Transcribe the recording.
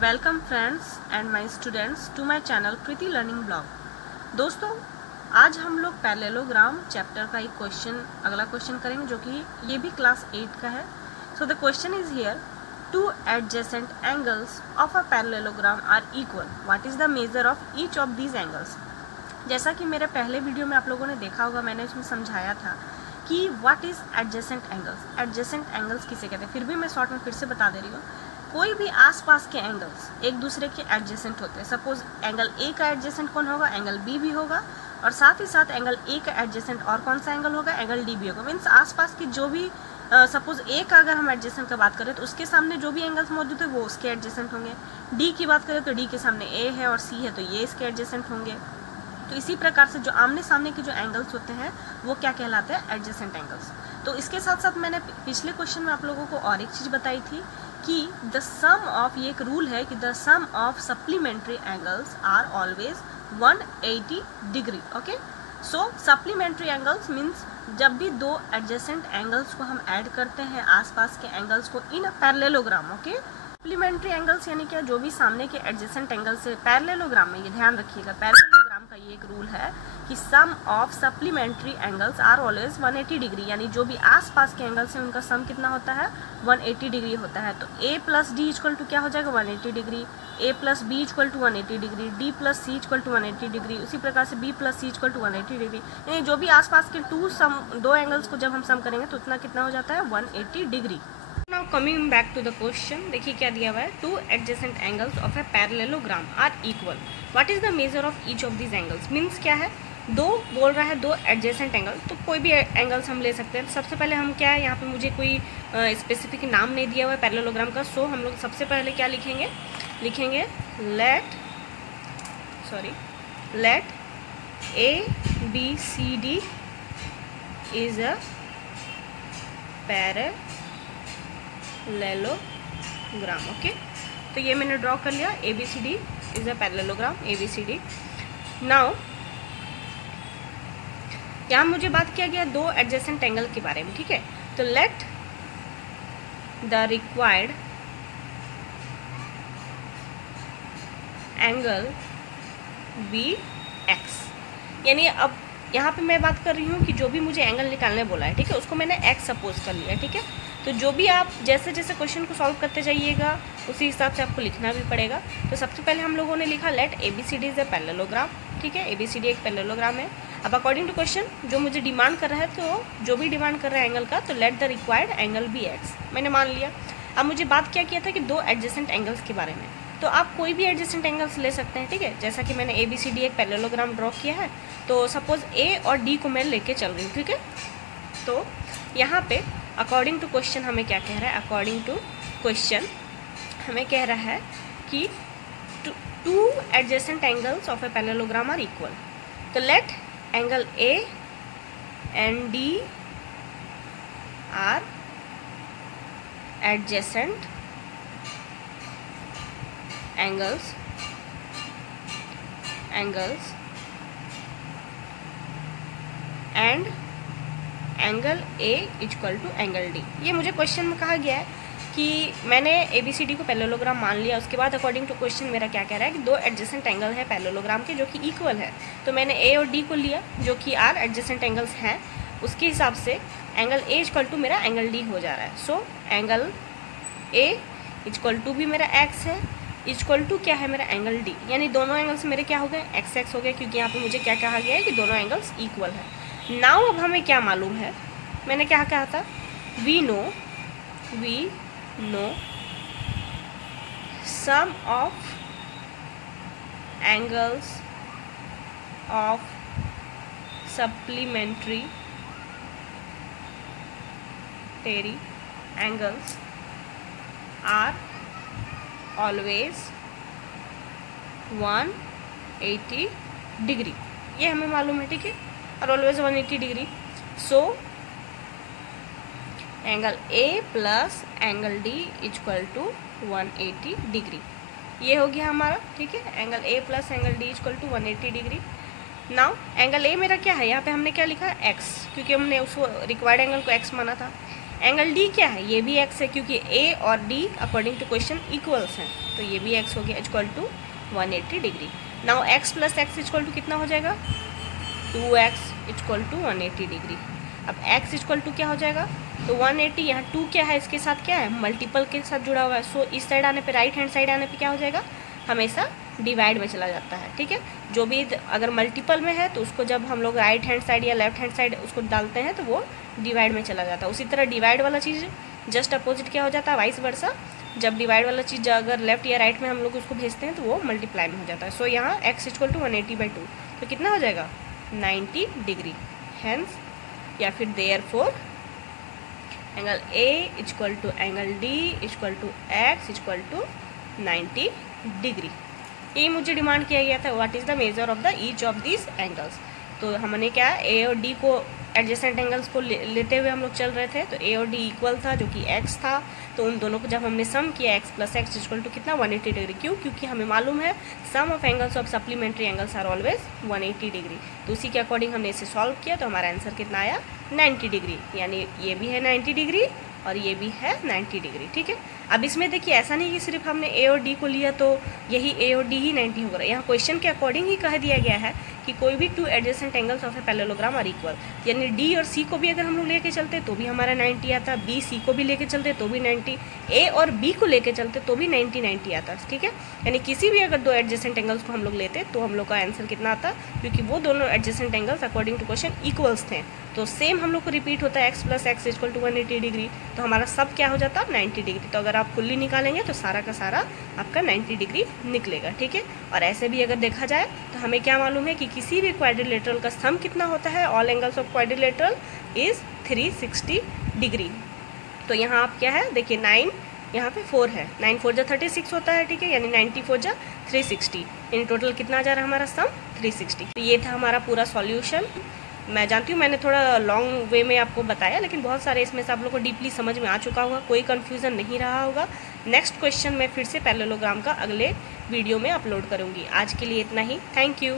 Welcome friends and my students to my channel Preeti learning blog. दोस्तों, आज हम लोग पैरेललोग्राम चैप्टर का एक अगला क्वेश्चन करेंगे जो कि ये भी क्लास 8 का है। So the question is here, two adjacent angles of a parallelogram are equal, what is the measure of each of these angles. जैसा कि मेरे पहले वीडियो में आप लोगों ने देखा होगा, मैंने उसमें समझाया था कि what is adjacent angles. Adjacent angles किसे कहते हैं, फिर भी मैं शॉर्ट में फिर से बता दे रही हूँ। कोई भी आसपास के एंगल्स एक दूसरे के एडजेसेंट होते हैं। सपोज एंगल ए का एडजेसेंट कौन होगा, एंगल बी भी होगा, और साथ ही साथ एंगल ए का एडजेसेंट और कौन सा एंगल होगा, एंगल डी भी होगा। मीन्स आसपास की जो भी सपोज ए का अगर हम एडजेसेंट का बात करें तो उसके सामने जो भी एंगल्स मौजूद है वो उसके एडजेसेंट होंगे। डी की बात करें तो डी के सामने ए है और सी है तो ये इसके एडजेसेंट होंगे। तो इसी प्रकार से जो आमने सामने के जो एंगल्स होते हैं वो क्या कहलाते हैं, एडजेसेंट एंगल्स। तो इसके साथ साथ मैंने पिछले क्वेश्चन में आप लोगों को और एक चीज़ बताई थी कि द सम ऑफ, ये एक रूल है कि the sum of supplementary angles are always 180 degree. Okay, so supplementary angles means जब भी दो एडजेसेंट एंगल्स को हम ऐड करते हैं आसपास के एंगल्स को in a parallelogram. Okay, supplementary angles यानी क्या, जो भी सामने के एडजेसेंट एंगल से पैरेललोग्राम में, ये ध्यान रखिएगा, पैरेललोग्राम का ये एक रूल है कि sum of supplementary angles are always 180 degree, यानी जो भी आसपास के एंगल्स हैं उनका सम कितना होता है, 180 डिग्री होता है। तो a plus d equal to क्या हो जाएगा, 180 degree, a plus b equal to 180 degree, d plus c equal to 180 degree, उसी प्रकार से b plus c equal to 180 degree. यानी जो भी आसपास के दो एंगल्स को जब हम सम करेंगे तो उतना कितना हो जाता है, 180 degree. Now coming back to the question, देखिए क्या दिया हुआ है, two adjacent angles of a parallelogram are equal, what is the measure of each of these angles. Means क्या है, दो बोल रहा है दो एडजेसेंट एंगल, तो कोई भी एंगल्स हम ले सकते हैं। सबसे पहले हम क्या है, यहाँ पे मुझे कोई स्पेसिफिक नाम नहीं दिया हुआ है पैरेललोग्राम का, सो हम लोग सबसे पहले क्या लिखेंगे let a B C d is a parallelogram. Okay, तो ये मैंने ड्रॉ कर लिया, a B C d is a parallelogram, a B C d. Now यहाँ मुझे बात किया गया दो एडजेसेंट एंगल के बारे में, ठीक है। तो let the required angle be x, यानी अब यहाँ पे मैं बात कर रही हूँ कि जो भी मुझे एंगल निकालने बोला है, ठीक है, उसको मैंने एक्स सपोज कर लिया, ठीक है। तो जो भी आप जैसे जैसे क्वेश्चन को सॉल्व करते जाइएगा उसी हिसाब से आपको लिखना भी पड़ेगा। तो सबसे पहले हम लोगों ने लिखा let a B C d is a parallelogram, ठीक है, ए बी सी डी एक पैरेललोग्राम है। अब अकॉर्डिंग टू क्वेश्चन जो मुझे डिमांड कर रहा है, तो जो भी डिमांड कर रहा है एंगल का, तो let the required angle be x, मैंने मान लिया। अब मुझे बात क्या किया था कि दो एडजेसेंट एंगल्स के बारे में, तो आप कोई भी एडजेसेंट एंगल्स ले सकते हैं, ठीक है। जैसा कि मैंने ए बी सी डी एक पैरेललोग्राम ड्रॉ किया है, तो सपोज ए और डी को मैं लेके चल रही हूँ, ठीक है। तो यहाँ पे अकॉर्डिंग टू क्वेश्चन हमें क्या कह रहा है, अकॉर्डिंग टू क्वेश्चन हमें कह रहा है कि two adjacent angles of a parallelogram are equal. तो let angle A and D are adjacent angles and angle A equal to angle D. ये मुझे क्वेश्चन में कहा गया है कि मैंने ए बी सी डी को पैरेललोग्राम मान लिया, उसके बाद अकॉर्डिंग टू क्वेश्चन मेरा क्या कह रहा है कि दो एडजेसेंट एंगल है पैरेललोग्राम के जो कि इक्वल है। तो मैंने ए और डी को लिया जो कि आर एडजेसेंट एंगल्स हैं, उसके हिसाब से एंगल ए इक्वल टू मेरा एंगल डी हो जा रहा है। So angle A equal to भी मेरा एक्स है, इक्वल टू क्या है मेरा एंगल डी, यानी दोनों एंगल्स मेरे क्या हो गए, एक्स एक्स हो गए, क्योंकि यहाँ पे मुझे क्या कहा गया है कि दोनों एंगल्स इक्वल है। नाउ अब हमें क्या मालूम है, मैंने क्या कहा था, we know sum of angles of supplementary angles are always 180 degree, ये हमें मालूम है, ठीक है, और always 180 degree. So angle a plus angle d equal to 180 degree, ये हो गया हमारा, ठीक है। Angle a plus angle d equal to 180 degree. Now angle a मेरा क्या है, यहाँ पे हमने क्या लिखा, एक्स, क्योंकि हमने उसको रिक्वायर्ड एंगल को एक्स माना था। एंगल डी क्या है, ये भी एक्स है, क्योंकि ए और D according to question equals हैं। तो ये भी x हो गया equal to 180 degree. Now x plus x equal to कितना हो जाएगा, 2x इक्वल टू 180 डिग्री। अब x इक्वल टू क्या हो जाएगा, तो 180, यहाँ 2 क्या है, इसके साथ क्या है, मल्टीपल के साथ जुड़ा हुआ है। सो इस साइड आने पे, राइट हैंड साइड आने पे क्या हो जाएगा, हमेशा डिवाइड में चला जाता है। ठीक है, जो भी अगर मल्टीपल में है तो उसको जब हम लोग राइट हैंड साइड या लेफ्ट हैंड साइड उसको डालते हैं तो वो डिवाइड में चला जाता है। उसी तरह डिवाइड वाला चीज़ जस्ट अपोजिट क्या हो जाता है, वाइस वर्सा। जब डिवाइड वाला चीज़ अगर लेफ्ट या राइट में हम लोग उसको भेजते हैं तो वो मल्टीप्लाई में हो जाता है। सो यहाँ x इक्वल टू 180/2 तो कितना हो जाएगा, 90 डिग्री। हैंस या फिर therefore angle A equal to angle D equal to x equal to 90 degree. ये मुझे डिमांड किया गया था, what is the measure of the each of this angles. तो हमने क्या A और D को एडजेसेंट एंगल्स को लेते हुए हम लोग चल रहे थे। तो A और D इक्वल था जो कि x था, तो उन दोनों को जब हमने सम किया x plus x equal to कितना 180 डिग्री। क्यों, क्योंकि हमें मालूम है sum of angles of supplementary angles are always 180 degree. तो उसी के अकॉर्डिंग हमने इसे सॉल्व किया तो हमारा आंसर कितना आया, 90 डिग्री। यानी ये भी है 90 डिग्री और ये भी है 90 डिग्री। ठीक है, अब इसमें देखिए ऐसा नहीं कि सिर्फ हमने A और D को लिया तो यही A और D ही 90 होगा। यहाँ क्वेश्चन के अकॉर्डिंग ही कह दिया गया है कि कोई भी 2 adjacent angles of a parallelogram are equal. यानी D और C को भी अगर हम लोग लेके चलते तो भी हमारा 90 आता, B C को भी लेके चलते तो भी 90, A और B को लेके चलते तो भी 90 आता। ठीक है, यानी किसी भी अगर 2 एडजेसेंट एंगल्स को हम लोग लेते तो हम लोग का आंसर कितना आता, क्योंकि वो दोनों adjacent angles according to question equals थे। तो सेम हम लोग को रिपीट होता है x plus x equal to 180 degree. तो हमारा सब क्या हो जाता है, 90 डिग्री। तो अगर आप फुल्ली निकालेंगे तो सारा का सारा आपका 90 डिग्री निकलेगा। ठीक है, और ऐसे भी अगर देखा जाए तो हमें क्या मालूम है कि किसी भी क्वाड्रिलेटरल का सम कितना होता है, all angles of quadrilateral is 360 degree. तो यहाँ आप क्या है देखिए 9 यहाँ पे 4 है, 9 4 जा 36 होता है। ठीक है, यानी 90 4 जा 360, इन टोटल कितना आ जा रहा है हमारा सम 360। तो ये था हमारा पूरा सॉल्यूशन। मैं जानती हूँ मैंने थोड़ा लॉन्ग वे में आपको बताया, लेकिन बहुत सारे इसमें से आप लोग को डीपली समझ में आ चुका होगा, कोई कन्फ्यूज़न नहीं रहा होगा। नेक्स्ट क्वेश्चन मैं फिर से पैरेललोग्राम का अगले वीडियो में अपलोड करूँगी। आज के लिए इतना ही, थैंक यू।